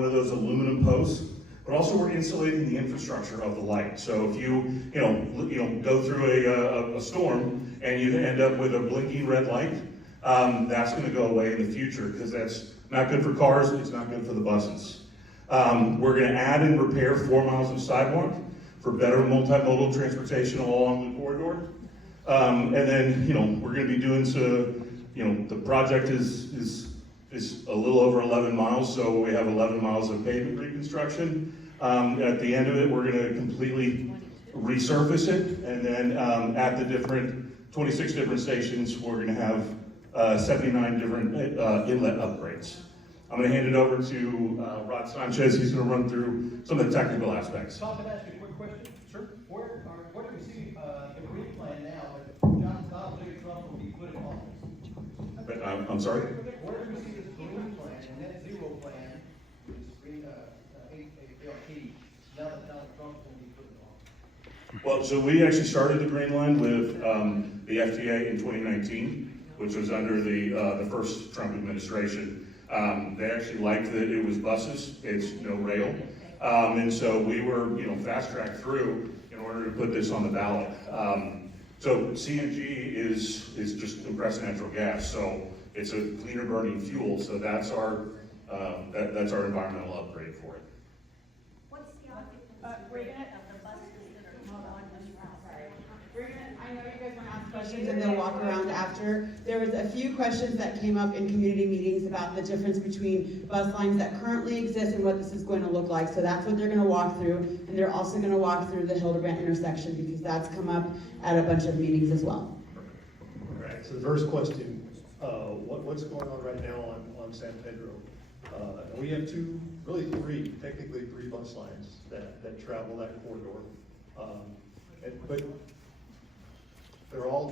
one of those aluminum posts, but also we're insulating the infrastructure of the light. So if you go through a storm and you end up with a blinking red light, that's going to go away in the future because that's not good for cars. It's not good for the buses. We're going to add and repair 4 miles of sidewalk for better multimodal transportation along the corridor. And then we're going to be doing the project is a little over 11 miles, so we have 11 miles of pavement reconstruction. At the end of it, we're going to completely resurface it, and then at the 26 different stations, we're going to have 79 different inlet upgrades. I'm going to hand it over to Rod Sanchez. He's going to run through some of the technical aspects. Tom, can I ask you a quick question? Sure. Where do we see the green plan now that Donald J. Trump will be put in office? I'm sorry? Where do we see this green plan and net zero plan, this green ALT, now that Donald Trump will be put in office? Well, so we actually started the Green Line with the FTA in 2019, which was under the first Trump administration. They actually liked that it was buses, it's no rail. And so we were, fast-tracked through in order to put this on the ballot. So CNG is just compressed natural gas, so it's a cleaner burning fuel, so that's our environmental upgrade for it. What's the occupancy rate of the buses that are on this route? I know you guys want to ask questions and they'll walk around after. There was a few questions that came up in community meetings about the difference between bus lines that currently exist and what this is going to look like. So that's what they're going to walk through, and they're also going to walk through the Hildebrand intersection because that's come up at a bunch of meetings as well. All right, so the first question, what's going on right now on San Pedro? We have technically three bus lines that travel that corridor. But they're all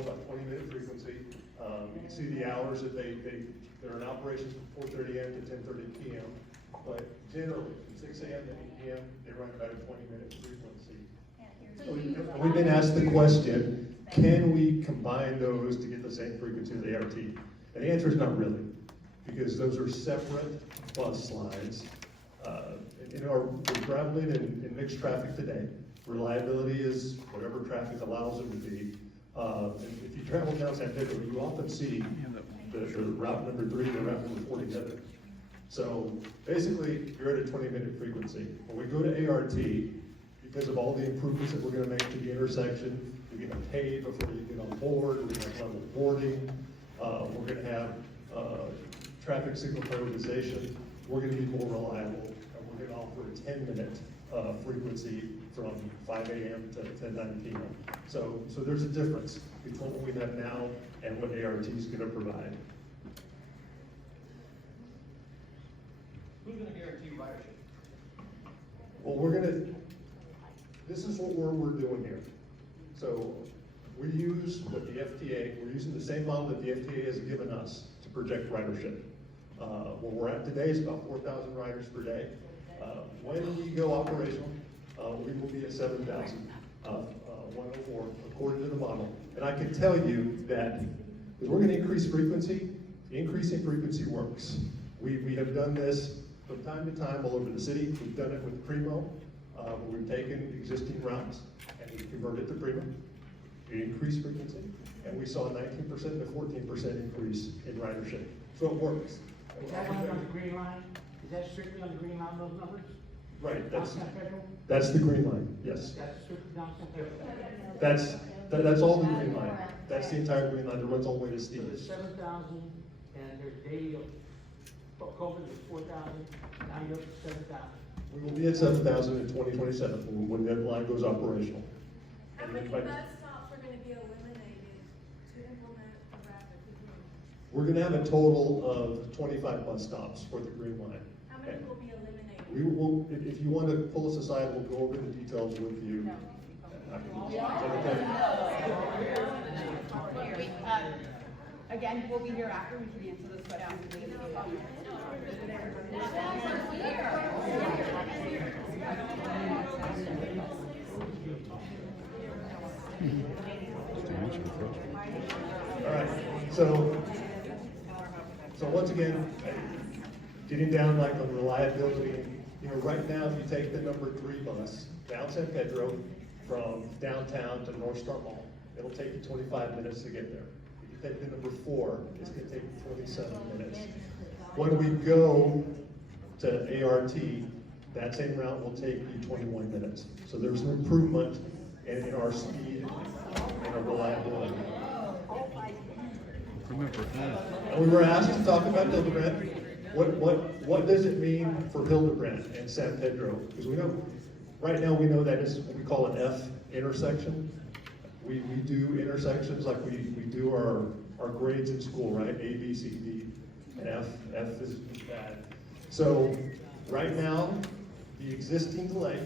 about 20-minute frequency. You can see the hours that they're in operation from 4:30 a.m. to 10:30 p.m. But generally, from 6 a.m. to 8 p.m., they run about a 20-minute frequency. We've been asked the question, can we combine those to get the same frequency as ART? And the answer is not really, because those are separate bus lines. We're traveling in mixed traffic today. Reliability is whatever traffic allows it to be. If you travel down San Pedro, you often see the route number 3 and the route number 4 together. So basically, you're at a 20-minute frequency. When we go to ART, because of all the improvements that we're going to make to the intersection, you're going to pay before you get on board, we're going to have level boarding, we're going to have traffic signal prioritization, we're going to be more reliable, and we're going to offer a 10-minute frequency from 5 a.m. to 10:09 p.m. So there's a difference between what we have now and what ART is going to provide. Who's going to guarantee ridership? Well, this is what we're doing here. So we use what the FTA, we're using the same model that the FTA has given us to project ridership. Where we're at today is about 4,000 riders per day. When we go operational, we will be at 7,104 according to the model. And I can tell you that if we're going to increase frequency, increasing frequency works. We have done this from time to time all over the city. We've done it with Primo, where we've taken existing routes and we've converted to Primo. We increased frequency, and we saw a 19% to 14% increase in ridership. So it works. Is that on the green line? Is that strictly on the green line, those numbers? Right, Down San Pedro? that's the green line, yes. That's strictly down San Pedro? That's all the green line. That's the entire green line that runs all the way to So there's Steve's. 7,000, and there's daily, COVID was 4,000, now you're up to 7,000. We will be at 7,000 in 2027 when that line goes operational. How many bus stops are going to be eliminated to implement the rapid review? We're going to have a total of 25 bus stops for the green line. How many will be eliminated? We will, if you want to pull us aside, we'll go over the details with you. Again, we'll be here after we can answer this question. All right, so once again, Getting down like on reliability, you know, right now, if you take the number 3 bus down San Pedro from downtown to North Star Mall, it'll take you 25 minutes to get there. If you take the number 4, it's gonna take you 27 minutes. When we go to ART, that same route will take you 21 minutes. So there's an improvement in our speed and our reliability. And we were asked to talk about Hildebrand. What does it mean for Hildebrand and San Pedro? Because we know, right now we know that is what we call an F intersection. We do intersections like we do our grades in school, right? A, B, C, D, and F is bad. So right now, the existing delay,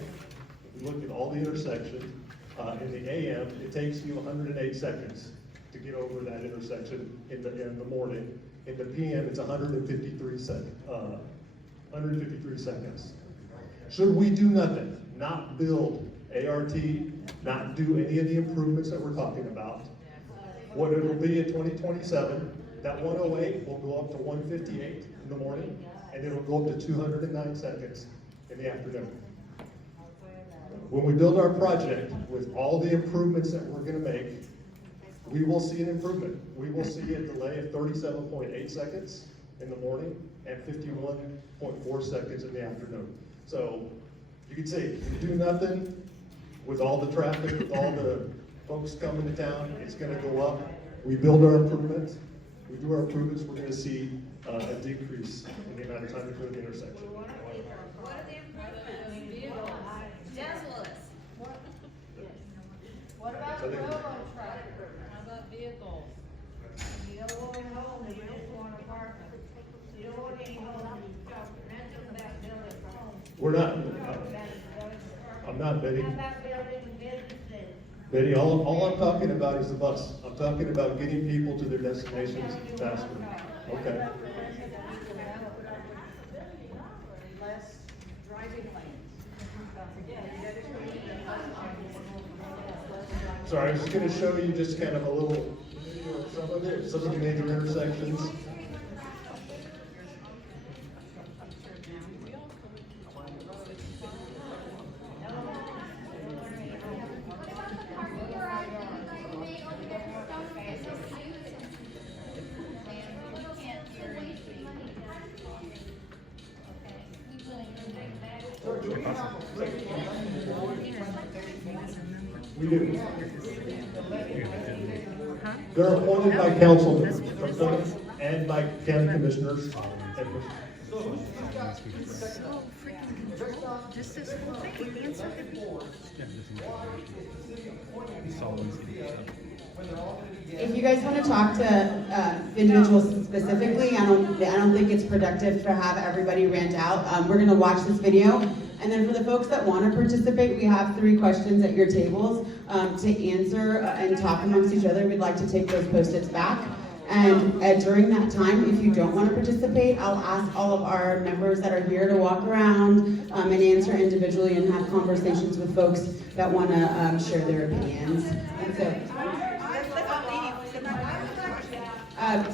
if we look at all the intersections, in the AM, it takes you 108 seconds to get over that intersection in the morning. In the PM, it's 153 seconds. Should we do nothing, not build ART, not do any of the improvements that we're talking about, what it'll be in 2027, that 108 will go up to 158 in the morning, and it'll go up to 209 seconds in the afternoon. When we build our project with all the improvements that we're gonna make, we will see an improvement. We will see a delay of 37.8 seconds in the morning and 51.4 seconds in the afternoon. So you can see, we do nothing with all the traffic, with all the folks coming to town, it's gonna go up. We build our improvements, we do our improvements, we're gonna see a decrease in the amount of time to go to the intersection. What are the improvements? Dazzle us. What about So the they- railroad track? How about vehicles? You don't want to hold them, you don't want apartment. You don't want any home, you talk, rent them that building for home. We're not, I'm not How Betty. about building businesses? Betty, all I'm talking about is the bus. I'm talking about getting people to their destinations faster. Okay. Less driving lanes. Sorry, I was just gonna show you just kind of a little, some of the major intersections. We do. They're appointed by council members and by county commissioners. Just this whole thing, answer If you guys want to talk to individuals specifically, I don't think it's productive to have everybody rant out. We're going to watch this video, and then for the folks that want to participate, we have 3 questions at your tables to answer and talk amongst each other. We'd like to take those Post-its back. And during that time, if you don't want to participate, I'll ask all of our members that are here to walk around and answer individually and have conversations with folks that want to share their opinions. And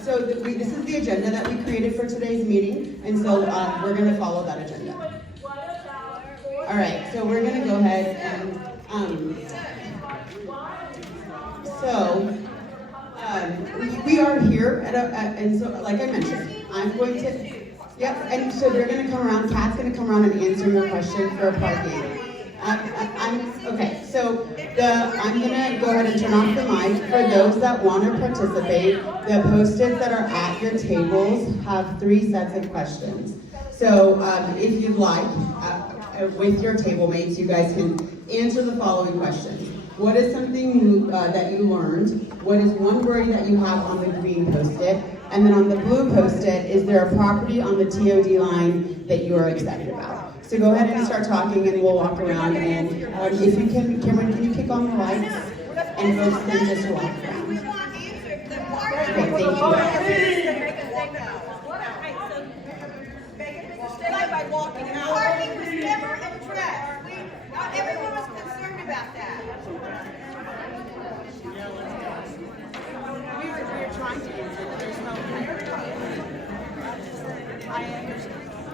so, this is the agenda that we created for today's meeting, and so we're going to follow that agenda. All right, so we're going to go ahead and we are here and so like I mentioned, I'm going to, yep, and so they're going to come around, Kat's going to come around and answer your question for parking. Okay, so I'm going to go ahead and turn off the mic. For those that want to participate, the Post-its that are at your tables have 3 sets of questions. So if you'd like, with your table mates, you guys can answer the following questions. What is something new that you learned? What is one worry that you have on the green Post-it? And then on the blue Post-it, is there a property on the TOD line that you are excited about? So go ahead and start talking, and we'll walk around. And if you can, Cameron, can you kick on the lights? And folks can just walk around. Okay, thank you. By walking out. Parking was never addressed. Not everyone was concerned about that. We were trying to answer, but there's no. I understand.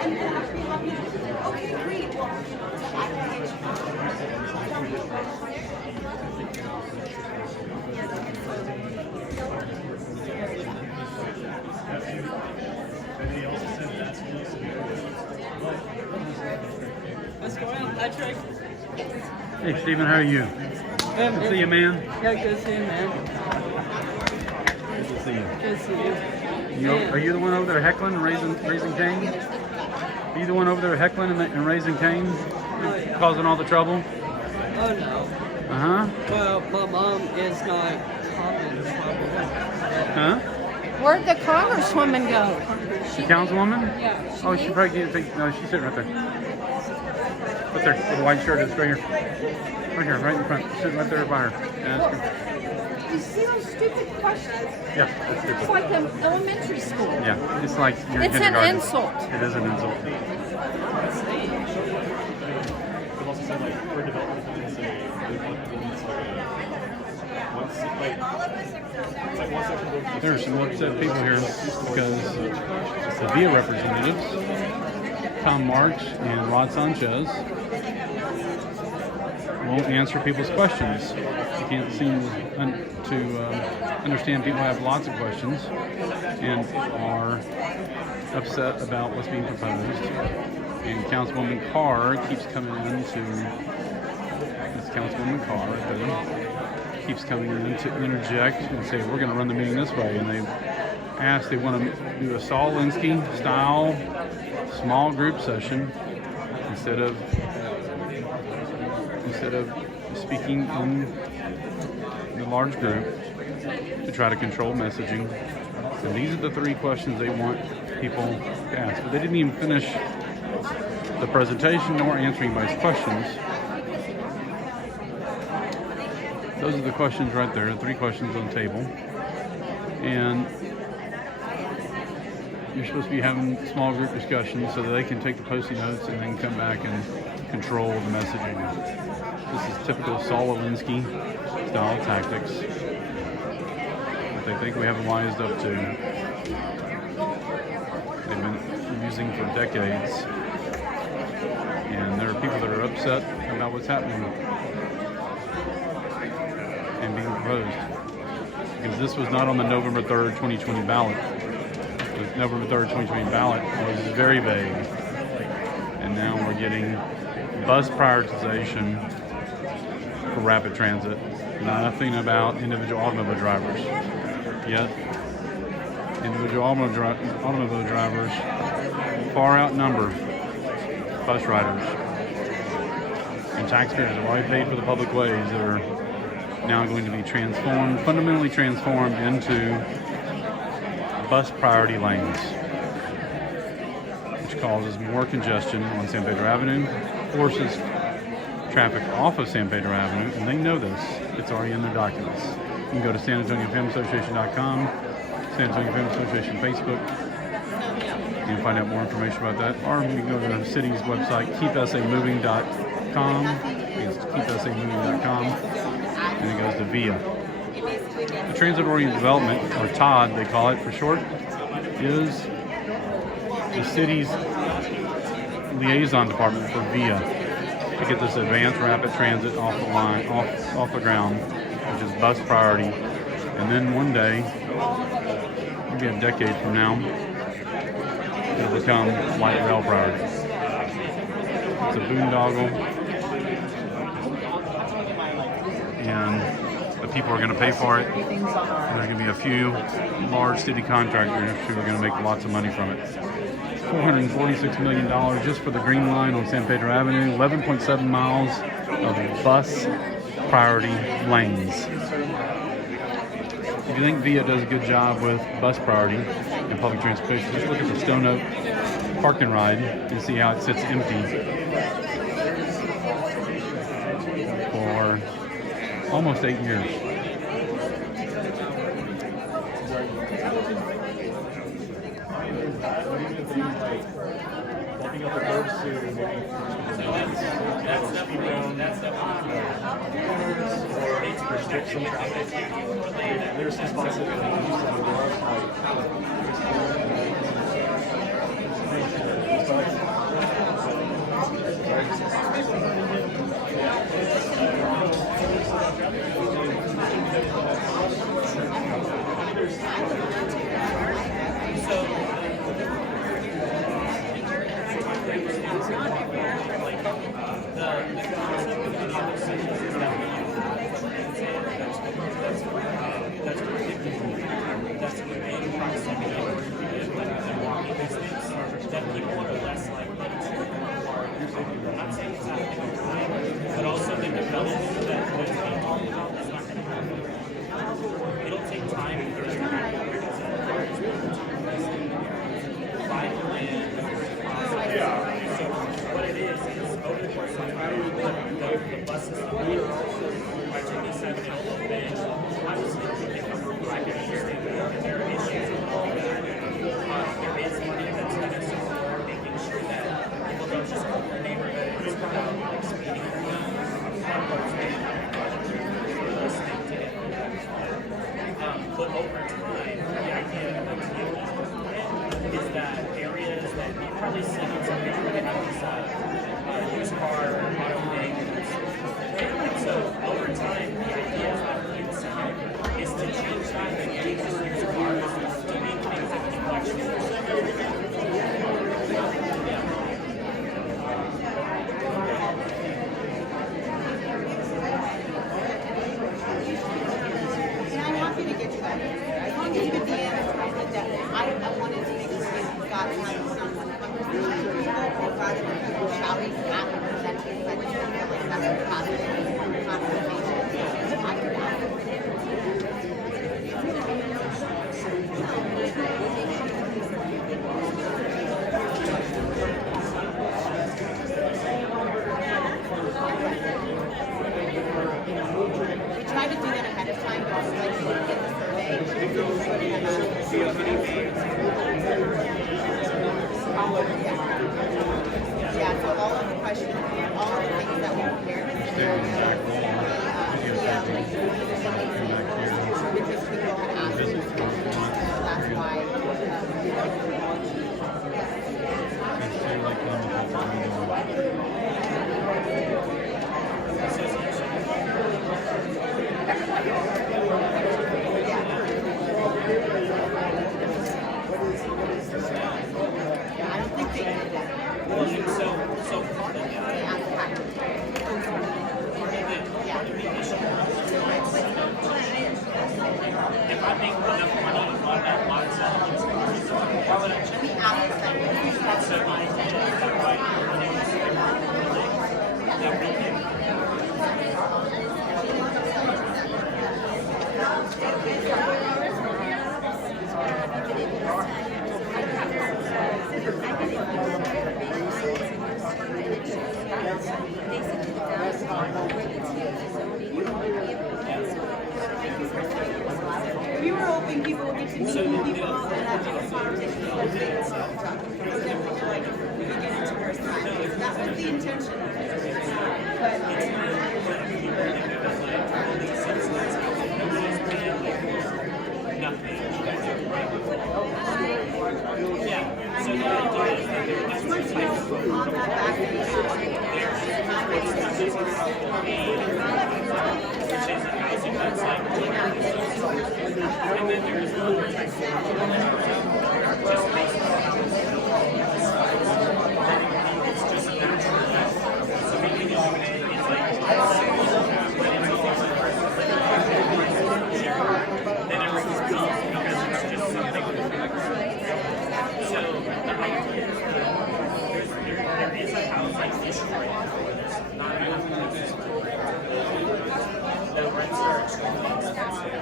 And then I'd be happy to do that. Okay, great. Well, you know, I can get What's going on, Patrick? Hey, Stephen, how are you? Good to see you, man. Yeah, good to see you, man. Good to see you. Good to see you. Are you the one over there heckling and raising Cain? Are you the one over there heckling and raising Cain? Oh, yeah. Causing all the trouble? Oh, no. Uh-huh. Well, my mom is not causing trouble. Huh? Where'd the congresswoman go? The councilwoman? Yeah. Oh, she probably can't think. No, she's sitting right there. Right there, where the white shirt is, right here. Right here, right in front. Sitting right there by her. Ask her. You see those stupid questions? Yeah, that's It's stupid. like an elementary school. Yeah, it's like you're in It's an kindergarten. insult. It is an insult. They've also said, like, for development companies, they want people to There are some upset people here because the VIA representatives, Tom March and Rod Sanchez, won't answer people's questions. You can't seem to understand people have lots of questions and are upset about what's being proposed. And Councilwoman Kaur keeps coming in to, it's Councilwoman Kaur right there, keeps coming in to interject and say, we're going to run the meeting this way. And they want to do a Saul Alinsky style small group session instead of speaking in the large group to try to control messaging. And these are the three questions they want people to ask. But they didn't even finish the presentation nor answer anybody's questions. Those are the questions right there, the three questions on the table. And you're supposed to be having small group discussions so that they can take the Post-it notes and then come back and control the messaging. This is typical Saul Alinsky style tactics that they think we haven't wised up to. They've been using for decades. And there are people that are upset about what's happening and being proposed. Because this was not on the November 3rd, 2020 ballot. The November 3rd, 2020 ballot was very vague. And now we're getting bus prioritization for rapid transit. Nothing about individual automobile drivers. Yet, individual automobile drivers far outnumber bus riders. And taxpayers have already paid for the public ways that are now going to be transformed, fundamentally transformed into bus priority lanes, which causes more congestion on San Pedro Avenue, forces traffic off of San Pedro Avenue, and they know this. It's already in their documents. You can go to SanAntonioFilmAssociation.com, San Antonio Film Association Facebook. You can find out more information about that, or you can go to the city's website, keepsamoving.com. It's keepsamoving.com, and it goes to VIA. The Transit-Oriented Development, or TOD they call it for short, is the city's liaison department for VIA to get this advanced rapid transit off the line, off the ground, which is bus priority. And then one day, maybe a decade from now, it'll become light rail priority. It's a boondoggle, and the people are going to pay for it. And there are going to be a few large city contractors who are going to make lots of money from it. $446 million just for the Green Line on San Pedro Avenue, 11.7 miles of bus priority lanes. If you think VIA does a good job with bus priority and public transportation, just look at the Stone Oak Park and Ride and see how it sits empty for almost 8 years. Walking up the roads to maybe speed around or restrict some traffic. There's responsibility. But also the development that was being talked about that's not going to happen. It'll take time for us to have buy the land. So what it is over the course of time, the buses by 27 and Oblate, obviously I can understand that there are issues and all that. There is money that's going to support making sure that people don't just come to the neighborhood and just about like speeding around. Listening to it. But over time, the idea of the plan is that areas that you probably see in some people that have these used car or auto makers. And so over time, the idea is that the incentive is to change that and get these used cars to make things that people actually use. And I'm happy to get you that answer. As long as you get the answer, I think that I wanted to make sure that we got to have some conversation with people rather than people shouting at the presenting legislature, like that's what's happening in the conversation. I could ask. We tried to do that ahead of time, but it's like we didn't get the survey. Yeah, so all of the questions, all of the things that we prepared, because people had asked us, so that's why. Yeah, I don't think they did that. Well, so part of that, if I make enough money on that lot selling cars, why would I check it? That's the idea that by that we can. We were hoping people would get to meet new people and have different conversations with their because then we feel like we could get into first time. That was the intention of it. Yeah, so the idea is that there are different types of On that back page, which is a housing that's like and then there's other types of just based on it's just natural. So we can eliminate it's like then everything comes because it's just something. So the idea is that there is a housing issue right now where there's not enough places for rent. The rents are extremely expensive.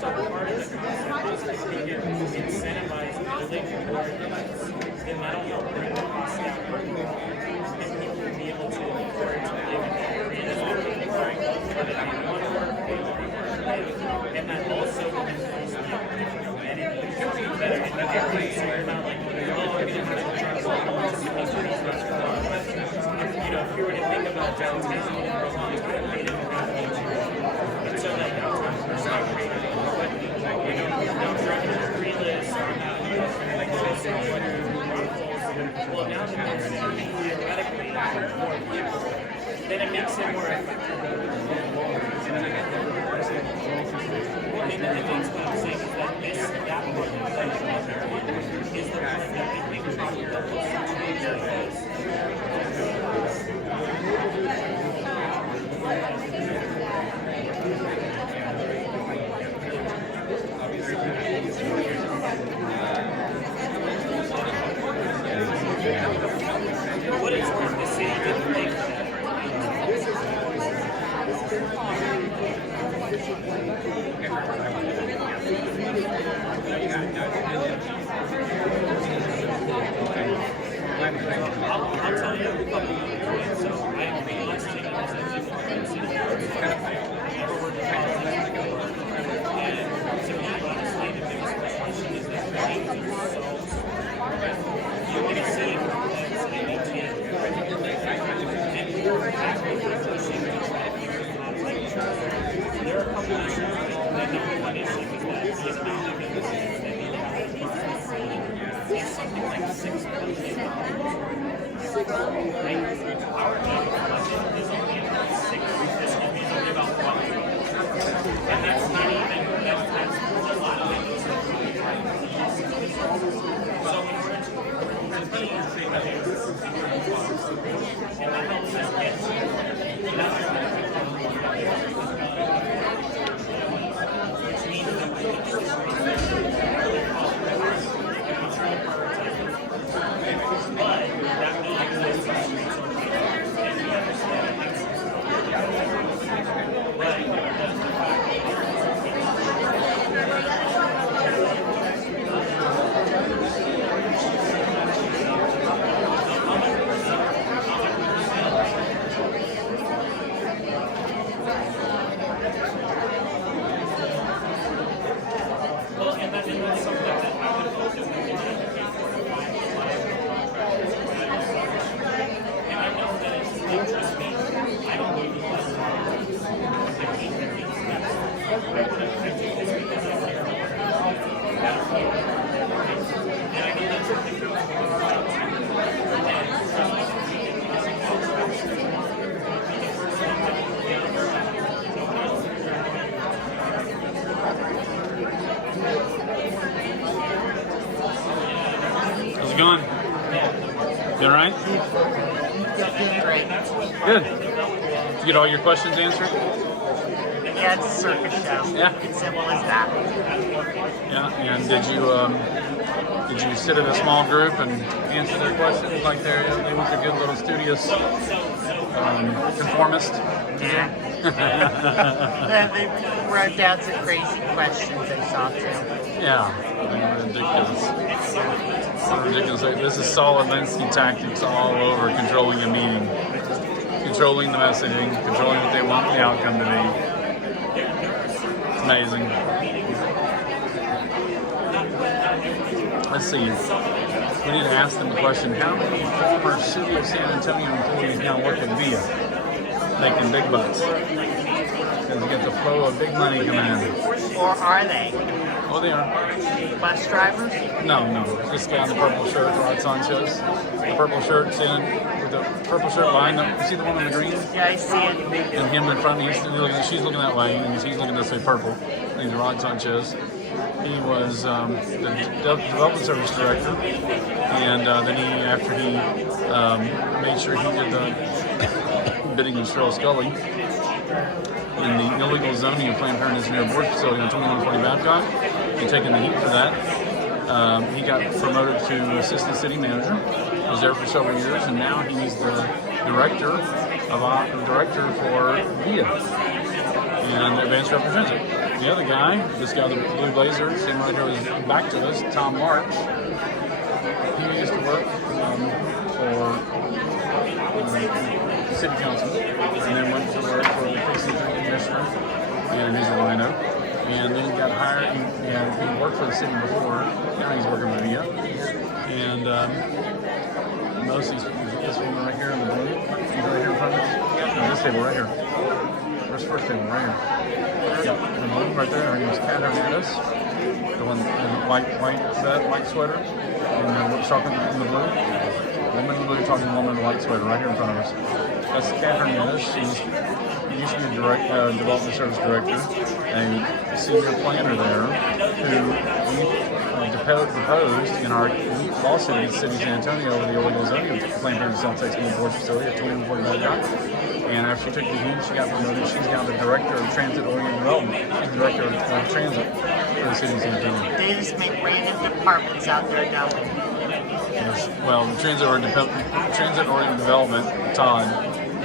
So part of the concept is to incentivize building more units, then that'll help bring the cost down and people will be able to afford to live in the areas where they want to work, they want to live, and that also will increase the different amenities that are in the area. So you're not like, oh, I'm going to have to charge because of these restaurants. If you were to think about downtown, Vermont could have made it around and so that downtown is not great. But now driving to Greeless or well, now that there's theoretically more people, then it makes it more effective. And that's what I'm saying is that What it's worth, the city didn't pay for that. I'll tell you a couple of points. So I agree on city incentives for the city council. However, we're developing it together. And to me, honestly, the biggest question is that the changes themselves. You want to see complex ATM. And we're actually pushing to try to figure it out. There are a couple of issues. The number one issue is that the amount of individuals that need to have a facility is something like $6 billion. Right? Our annual budget is only about $6 billion. This will be only about $1 billion. And that's not even, that's a lot of it goes to really trying to use. So in order to be and that helps us get to which means that we can but that means there's questions and we understand but well, and that's something that I would hope that we can advocate for. And I know that it's not just me. I don't believe in this. I hate that these steps. I take this because I like that. And I know that's something that we're going to try to do. And trust me, this is all about the first thing that we're going to do. Nobody else is going to do. How's it going? You all right? Good. Did you get all your questions answered? Yeah, it's a circus show. Yeah. It's simple as that. Yeah. And did you sit in a small group and answer their questions like they look a good little studious conformist? Yeah. They wrote down some crazy questions they saw too. Yeah. Ridiculous. Ridiculous. This is Saul Alinsky tactics all over controlling a meeting, controlling the messaging, controlling what they want the outcome to be. It's amazing. Let's see. We need to ask them the question: how many former City of San Antonio employees now work at VIA, making big bucks? Because you get the flow of big money coming in. Or are they? Oh, they are. Bus drivers? No. This guy in the purple shirt, Rod Sanchez. The purple shirt, with the purple shirt behind them. You see the one in the green? Yeah, I see it. And him in front, she's looking that way, and he's looking this way, purple. He's Rod Sanchez. He was the development service director, and then after he made sure he did the bidding of Cheryl Scully in the illegal zoning of Planned Parenthood's near board facility on 2140 Babcock, and taking the heat for that. He got promoted to assistant city manager. Was there for several years, and now he's the director for VIA and advanced representative. The other guy, this guy with the blue blazer, sitting right here, is back to us, Tom March. He used to work for city council, and then went to work for the precinct commissioner, and he's a rhino. And then he got hired, he worked for the city before, now he's working with VIA. And most of these, this woman right here in the blue, she's right here in front of us. No, this table right here. Where's the first table? Right here. Yep, the blue right there, her name is Kat Hernandez. The one in the white sweater, and the chocolate in the blue. Woman in the blue talking to the woman in the white sweater right here in front of us. That's Kat Hernandez. She used to be a development service director, a senior planner there, who we deposed in our youth Falls City, the city of San Antonio, over the illegal zoning of Planned Parenthood South Texas Mobile Board facility at 2149 Dock. And after she took the heat, she got promoted. She's now the director of transit-oriented development. She's director of transit for the city of San Antonio. They just make random departments out there, don't they? Yes. Well, the transit-oriented development, Todd,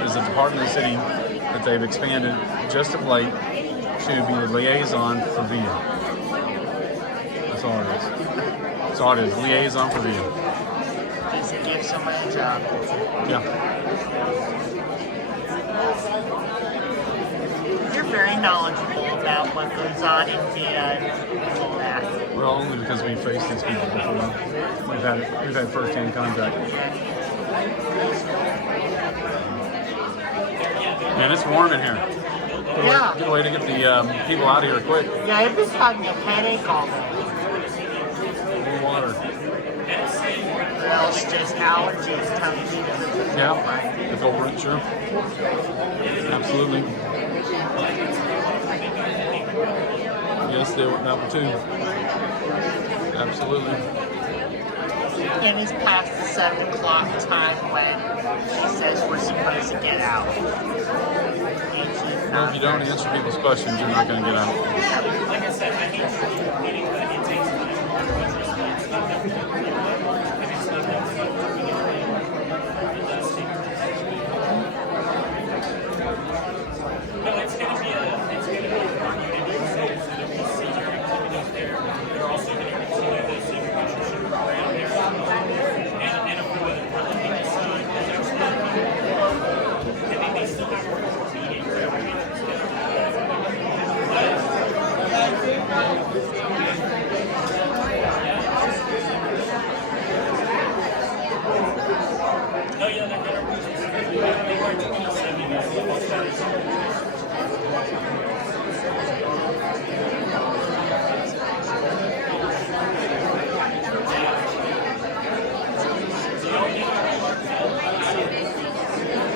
is a department of the city that they've expanded just of late to be the liaison for VIA. That's all it is. That's all it is, liaison for VIA. Because they give somebody a job. Yeah. You're very knowledgeable about what goes on in VIA and all that. Well, only because we've faced these people before. We've had first-hand contact. Man, it's warm in here. Good way to get the people out of here quick. Yeah, I've been having a headache all day. More water. Or else just allergies telling me that it's Yeah, the cold root, sure. Absolutely. Yes, that one too. Absolutely. And it's past the 7 o'clock time when she says we're supposed to get out. Well, if you don't answer people's questions, you're not going to get out. Like I said, I hate meeting, but it takes No, it's going to be a community center, so there'll be senior activities there. They're also going to continue the civic leadership program there. And a few other really big design. And they still have meetings every week. Oh yeah, they're better. They weren't 27.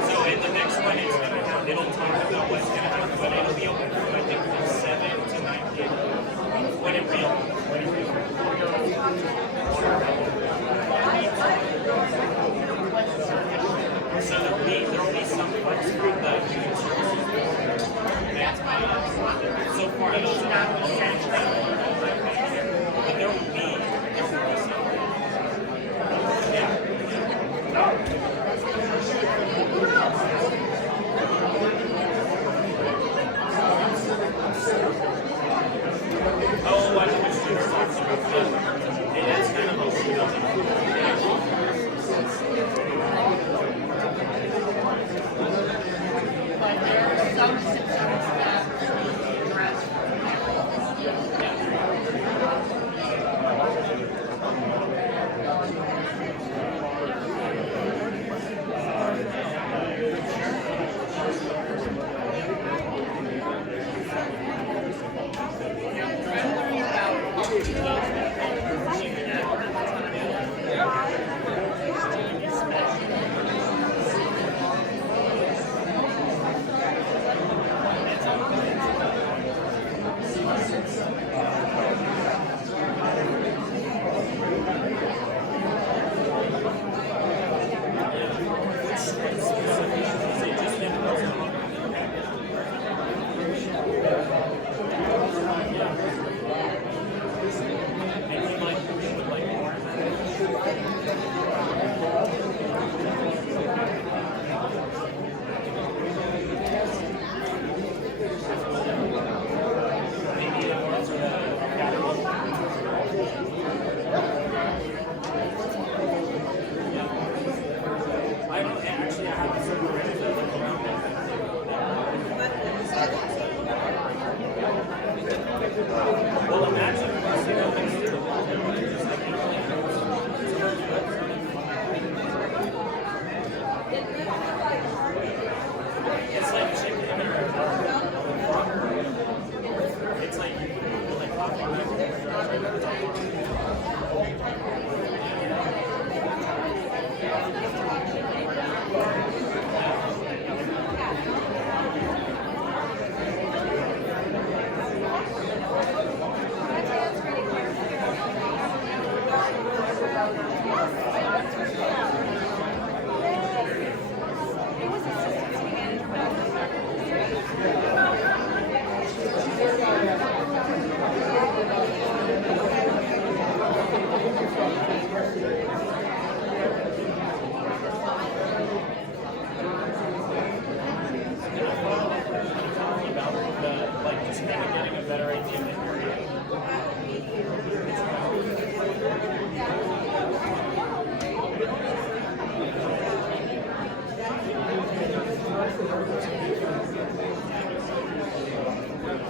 So in the next one, it'll talk about what's going to happen, but it'll be open from I think from 7 to 9 p.m. When it reopens. So there'll be some folks from the human services board. That's so far those are not essentially, but there will be some. Oh, I know what you're talking about. Yeah, it's kind of a But there are some symptoms that address.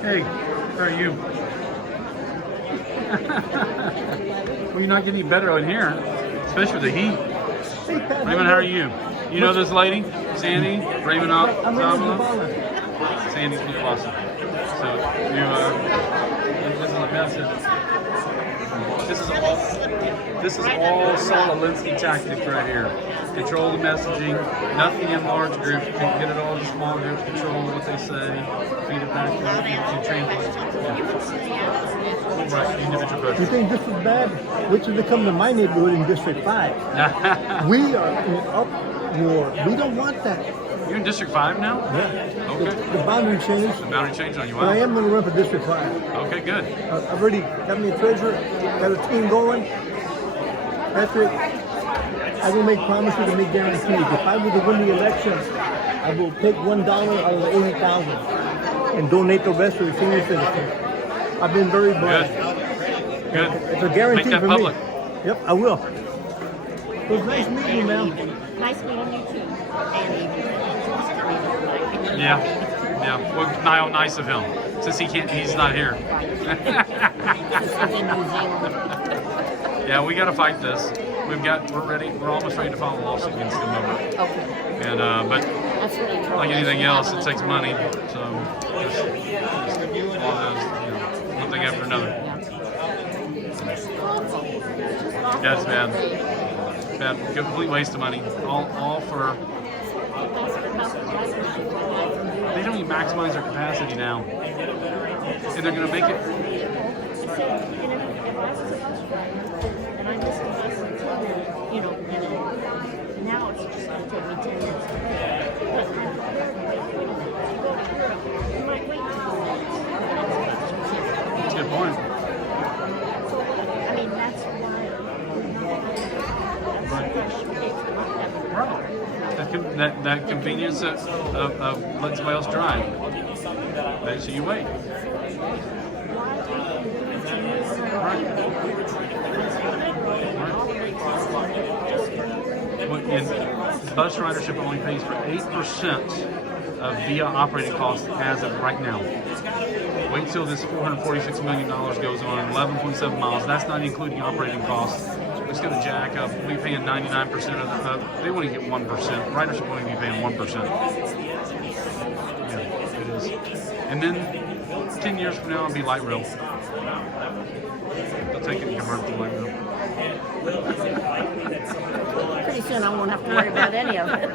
Hey, how are you? Well, you're not getting any better in here, especially with the heat. Raymond, how are you? You know this lady, Sandy? Raymond Sandy's new boss. So this is all Saul Alinsky tactics right here. Control the messaging, nothing in large groups, get it all in small groups, control what they say, feed it back to translate. Right, individual You coaches. think this is bad? Wait till they come to my neighborhood in District 5. We are in uproar. We don't want that. You're in District 5 now? Yeah. Okay. The boundary changed. The boundary changed on you. But I Wow. am going to run for District 5. Okay, good. I've already got me a treasurer, got a team going. Patrick, I will make promises and make guarantees. If I were to win the election, I will take $1 out of the 80,000 and donate the rest to the senior citizens. I've been very blessed. Good. It's a guarantee Make that for public. me. Yep, I will. It was nice meeting you, ma'am. Nice meeting you too. Yeah. Yeah. Well, nice of him. Since he's not here. Yeah, we got to fight this. We're almost ready to file a lawsuit against them over it. Okay. And but like anything else, it takes money. So just all those, one thing after another. Yeah, it's bad. Bad, complete waste of money. All for. They don't even maximize their capacity now, and they're going to make it. Now it's just going to take me 10 minutes. That's a good point. I mean, that's why. That convenience of letting somebody else drive. So you wait. And bus ridership only pays for 8% of VIA operating costs as of right now. Wait till this $446 million goes on 11.7 miles. That's not including operating costs. It's going to jack up. We'll be paying 99% of they won't even get 1%. Ridership won't even be paying 1%. Yeah, it is. And then 10 years from now, it'll be light rail. They'll take it and convert it to light rail. Pretty soon I won't have to worry about any of it.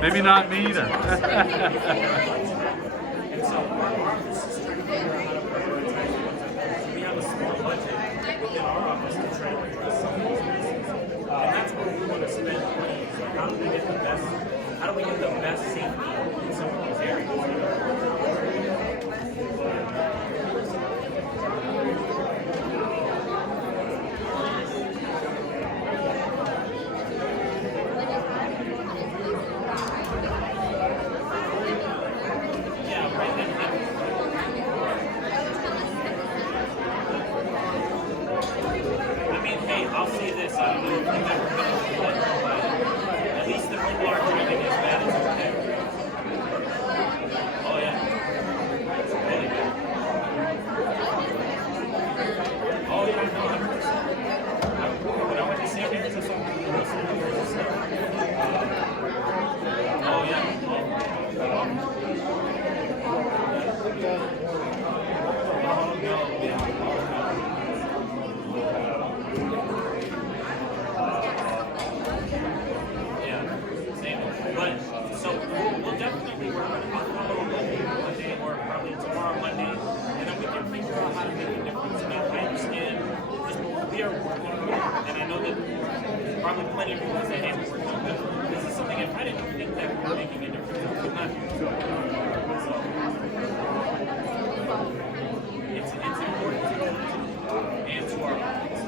Maybe not me either. How do we get the best safety in some of these areas? I mean, hey, I'll say this. I don't know if you've ever been to one, but at least the people are driving as bad as okay. Oh, yeah. Really good. Oh, yeah, no, 100%. When I went to San Pedro, oh, yeah. But so we'll definitely work on it Monday or probably tomorrow Monday, and then we can figure out how to make a difference. I mean, I understand we are working on it, and I know that probably plenty of people say, hey, we're working on it. This is something if I didn't think that we're making a difference, I would not do it. So it's important to us and to our audience.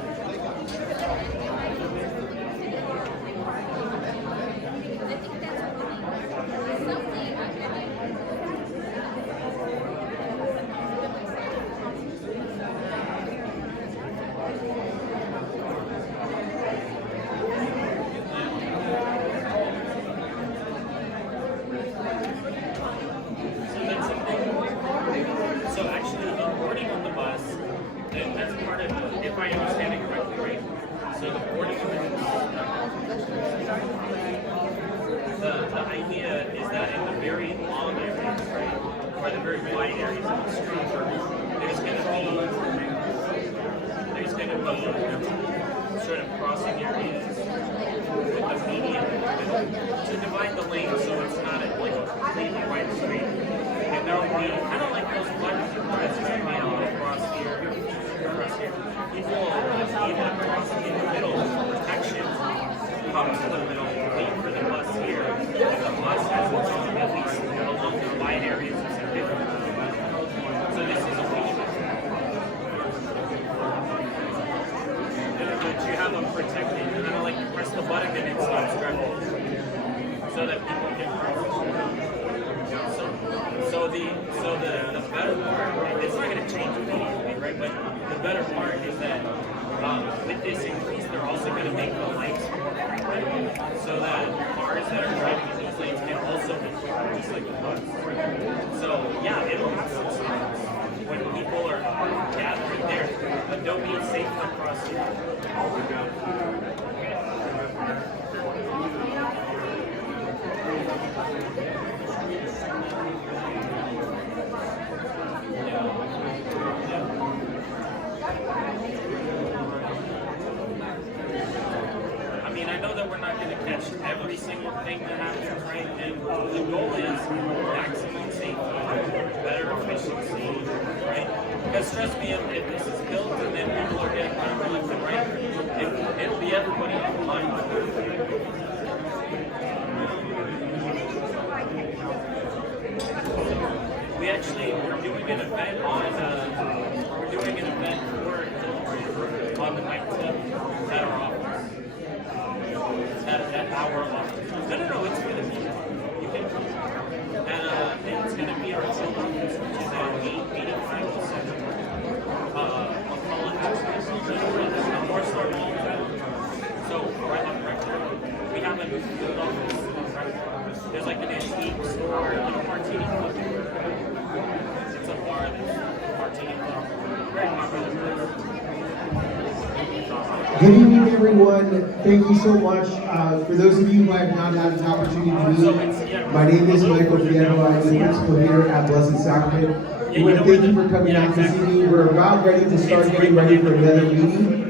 So the 40 minutes, the idea is that in the very long areas, right, or the very wide areas of the street, there's going to be sort of crossing areas with the median to divide the lanes so it's not like a completely wide street. And there will be kind of like those buttons across here. People will either cross in the middle protection, come to the middle, wait for the bus here, and the bus has its own at least along the wide areas of San Pedro. So this is a feature. But you have them protected, and then like you press the button and it stops driving. So that people can cross. So the better part, it's not going to change immediately, right? But the better part is that with this increase, they're also going to make the lights more frequent, so that cars that are driving in these lanes can also be quicker, just like the bus. So yeah, it'll have some signs when people are gathering there, but don't be safe for crossing. I mean, I know that we're not going to catch every single thing that happens, right? And the goal is maximum safety, better efficiency, right? Because trust me, if this is built and then people are getting left and right, it'll be everybody on the line. We're doing an event on the 19th at our office. At our office. No, it's for the meeting. You can come. And it's going to be our office, which is at 885 to 7. North Star Mall. So, right on the record, we have a new field office. There's like an antique store, like a martini club. It's a bar that's martini club. Very popular place. Good evening, everyone. Thank you so much. For those of you who I have not had an opportunity to meet, my name is Michael Fierro. I'm the principal here at Blessed Sacrament. We want to thank you for coming out this evening. We're about ready to start getting ready for another meeting.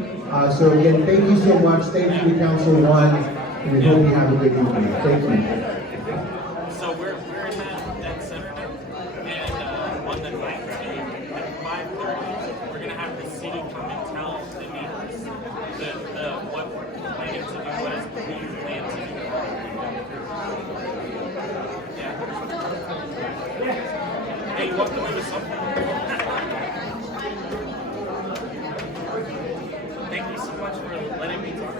So again, thank you so much. Thank you to Council 1, and we hope you have a good evening. Thank you. So we're in that center now, and on the 19th at 5:30, we're going to have the city come and tell the neighbors what we're planning to do, what is the plan to do. Yeah. Hey, welcome to something. Thank you so much for letting me talk.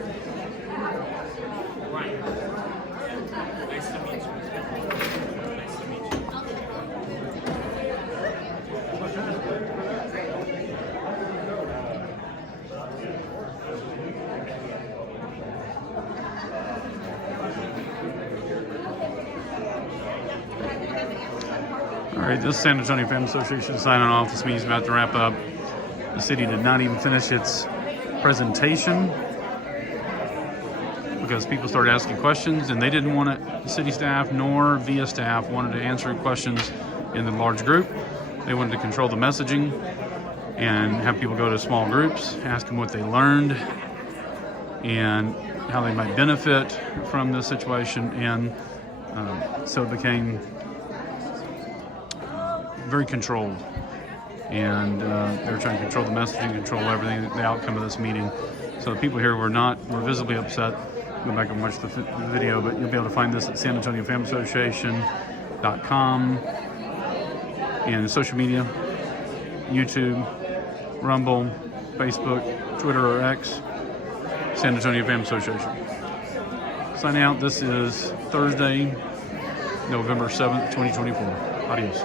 Ryan. Nice to meet you. Nice to meet you. All right, this is San Antonio Family Association signing off. This meeting's about to wrap up. The city did not even finish its presentation because people started asking questions and they didn't want it. The city staff nor VIA staff wanted to answer questions in the large group. They wanted to control the messaging and have people go to small groups, ask them what they learned and how they might benefit from this situation. And so it became very controlled. And they were trying to control the messaging, control everything, the outcome of this meeting. So the people here were visibly upset. Go back and watch the video, but you'll be able to find this at San Antonio Family Association.com and social media, YouTube, Rumble, Facebook, Twitter or X, San Antonio Family Association. Signing out, this is Thursday, November 7th, 2024. Adios.